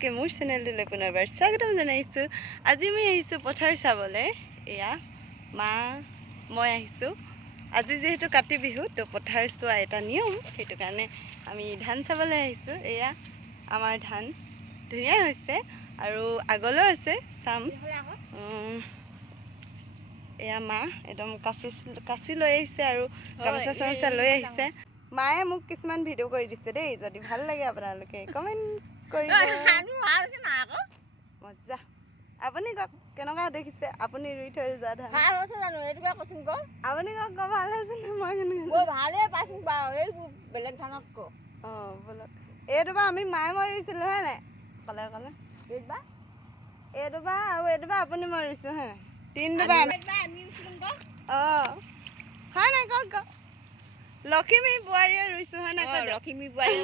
আপোনালোকে মোৰ চেনেলটোলৈ পুনৰবাৰ স্বাগতম জনাইছোঁ। আজি মই আহিছোঁ পথাৰ চাবলৈ। এয়া মা মই আহিছোঁ। আজি যিহেতু কাতি বিহু তো পথাৰ চোৱা এটা নিয়ম, সেইটো কাৰণে আমি ধান চাবলৈ আহিছোঁ। এয়া আমাৰ ধান ধুনীয়া হৈছে আৰু আগলৈও আছে চাম। এয়া মা একদম কাচি লৈ আহিছে আৰু গামোচা চামোচা লৈ আহিছে। মায়ে মোক কিছুমান ভিডিঅ' কৰি দিছে দেই, যদি ভাল লাগে আপোনালোকে কমেণ্ট কৰিব। মজা। আপুনি কওক কেনেকুৱা দেখিছে? আপুনি ৰুই থৈ যোৱা ধান আপুনি কওক ভাল হৈছে নে? মই বেলেগ ধানত বলক। এইটো বা আমি মায়ে মই ৰুইছিলোঁ হয় নাই? ক'লে এইটো বা আৰু এইটো বা আপুনি মই ৰুইছোঁ হয় নাই? তিনিটো হয় নাই? কওক কওক। লখিমী বোৱাৰীয়ে ৰুইছো হয় নাই? লখিমী বোৱাৰী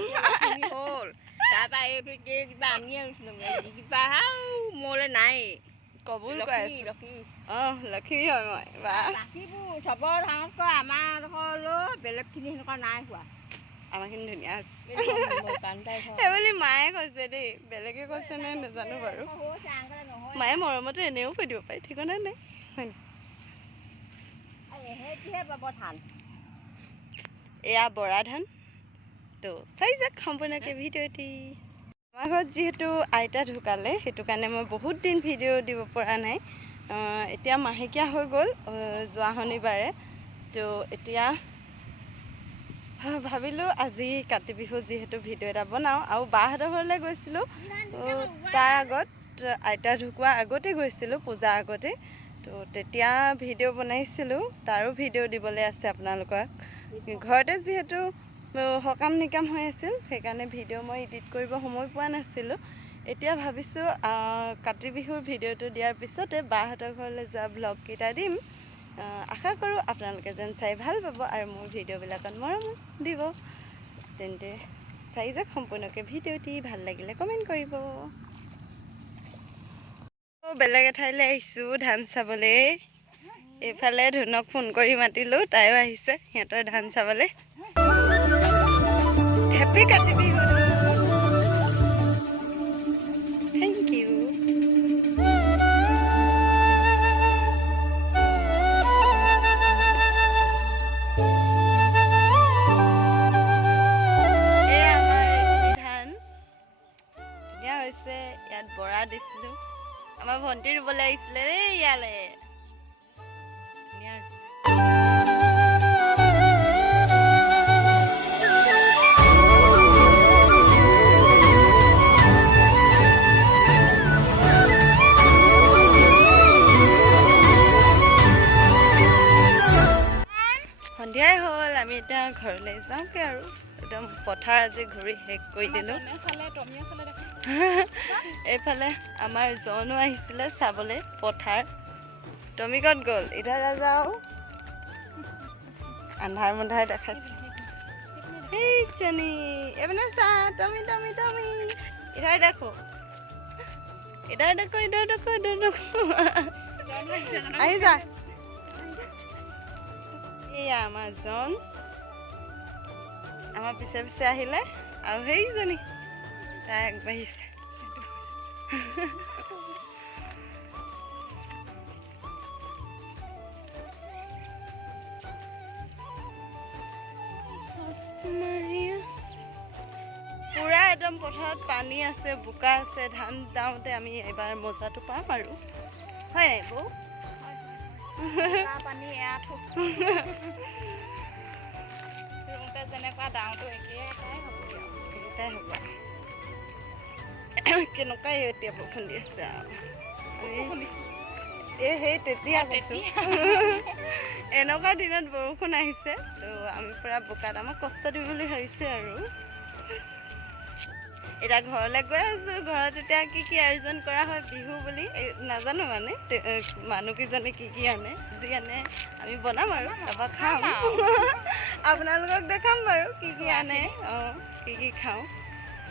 হ'ল তাৰপৰা কিবা আমিয়ে ৰুইছিলোঁ মোলৈ নাই কবুল কৈ আছো। লখিমী হয় মই। বাকীবোৰ চবৰ ধানতকৈ আমাৰ ডোখৰলৈ বেলেগখিনি সেনেকুৱা নাই হোৱা। আমাৰখিনি ধুনীয়া আছে সেইবুলি মায়ে কৈছে দেই, বেলেগে কৈছে নে নাজানো বাৰু। মায়ে মৰমতে এনেও কৈ দিব পাৰি, ঠিকনা নাই হয় নাই? এয়া বৰা ধান তো চাই যাওক সম্পূৰ্ণকৈ ভিডিঅ'টি। আমাৰ ঘৰত যিহেতু আইতা ঢুকালে, সেইটো কাৰণে মই বহুত দিন ভিডিঅ' দিব পৰা নাই। এতিয়া মাহেকীয়া হৈ গ'ল যোৱা শনিবাৰে, তো এতিয়া ভাবিলোঁ আজি কাতি বিহু যিহেতু ভিডিঅ' এটা বনাওঁ। আৰু বাহঁতৰ ঘৰলৈ গৈছিলোঁ, তাৰ আগত আইতা ঢুকোৱাৰ আগতে গৈছিলোঁ, পূজা আগতে। তো তেতিয়া ভিডিঅ' বনাইছিলোঁ, তাৰো ভিডিঅ' দিবলৈ আছে আপোনালোকক। ঘৰতে যিহেতু সকাম নিকাম হৈ আছিল, সেইকাৰণে ভিডিঅ' মই এডিট কৰিব সময় পোৱা নাছিলোঁ। এতিয়া ভাবিছোঁ কাতি বিহুৰ ভিডিঅ'টো দিয়াৰ পিছতে বাহঁতৰ ঘৰলৈ যোৱা ভ্লগকেইটা দিম। আশা কৰোঁ আপোনালোকে যেন চাই ভাল পাব আৰু মোৰ ভিডিঅ'বিলাকত মৰম দিব। তেন্তে চাই যাওক সম্পূৰ্ণকৈ ভিডিঅ'টি, ভাল লাগিলে কমেণ্ট কৰিব। বেলেগ এঠাইলৈ আহিছোঁ ধান চাবলৈ। এইফালে ধুনক ফোন কৰি মাতিলোঁ, তাইও আহিছে সিহঁতৰ ধান চাবলৈ। Happy Kati Bihu. Thank you. ইয়াত বৰা দিছিলোঁ, আমাৰ ভণ্টি ৰুবলৈ আহিছিলে দেই ইয়ালৈ। সন্ধিয়াই হ'ল, আমি এতিয়া ঘৰলৈ যাওঁগৈ আৰু। একদম পথাৰ আজি ঘূৰি শেষ কৰি দিলোঁ। এইফালে আমাৰ জনো আহিছিলে চাবলৈ পথাৰ। টমি ক'ত গ'ল? ইধৰ যাওঁ আন্ধাৰ মুন্ধাৰ দেখাইছে। সেই জনী এইপিনে চা, টমি টমি টমি ইধৰ দেখো, ইধৰ দেখো, ইধৰ দেখো, ইধৰ দেখো। আহি যা। এয়া আমাৰ জন আমাৰ পিছে পিছে আহিলে আৰু সেইজনী তাই আগবাঢ়িছে। পুৰা একদম পথাৰত পানী আছে, বোকা আছে। ধান দাওঁতে আমি এইবাৰ মজাটো পাম আৰু হয় নাই বৌ? যেনেকুৱা দাওঁটো একেটাই হ'ব। কেনেকুৱা এতিয়া বৰষুণ দি আছে সেই তেতিয়া এনেকুৱা দিনত বৰষুণ আহিছে, তো আমি পুৰা বোকাত আমাক কষ্ট দিম বুলি ভাবিছে আৰু। এতিয়া ঘৰলৈ গৈ আছোঁ। ঘৰত এতিয়া কি কি আয়োজন কৰা হয় বিহু বুলি নাজানো, মানে মানুহকেইজনে কি কি আনে, যি আনে আমি বনাম আৰু তাৰপৰা খাম। আপোনালোকক দেখাম বাৰু কি কি আনে, কি কি খাওঁ।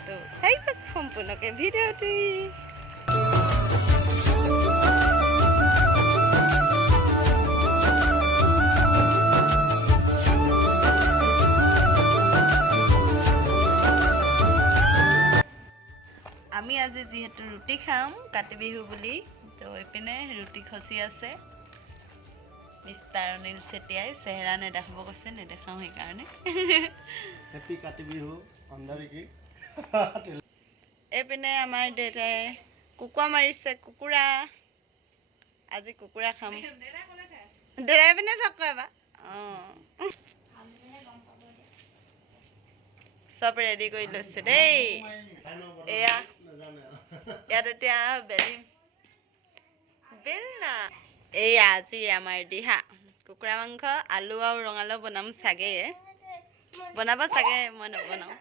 তো চাই যাওক সম্পূৰ্ণকৈ ভিডিঅ'টি। আমি আজি আজি যিহেতু ৰুটি খাম কাতি বিহু বুলি তো এইপিনে ৰুটি খচি আছে মিষ্টাৰ অনিল চেতিয়াই চেহেৰা নেদেখাব কৈছে নেদেখাওঁ সেইকাৰণে হেপী কাতি বিহু অন্ধাৰিকি এইপিনে আমাৰ দেউতাই কুকুৰা মাৰিছে কুকুৰা আজি কুকুৰা খাম দেউতাই পিনে চাওক এবাৰ অঁ চব ৰেডি কৰি লৈছে দেই এয়া ইয়াত এতিয়া বেল না এয়া আজি আমাৰ দিহা কুকুৰা মাংস আলু আৰু ৰঙালাও বনাম চাগে বনাব চাগে মই নবনাওঁ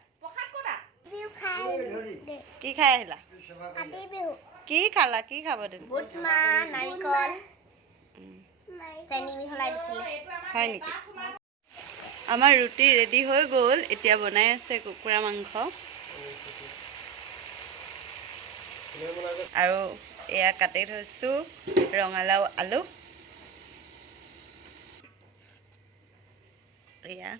কি খাই আহিলা কি খালা কি খাব দিন হয় নেকি আমাৰ ৰুটি ৰেডি হৈ গ'ল এতিয়া বনাই আছে কুকুৰা মাংস আৰু এয়া কাটি থৈছোঁ ৰঙালাও আলু এয়া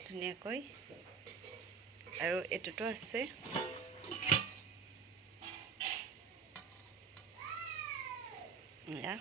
ধুনীয়াকৈ আৰু এইটোতো আছে এয়া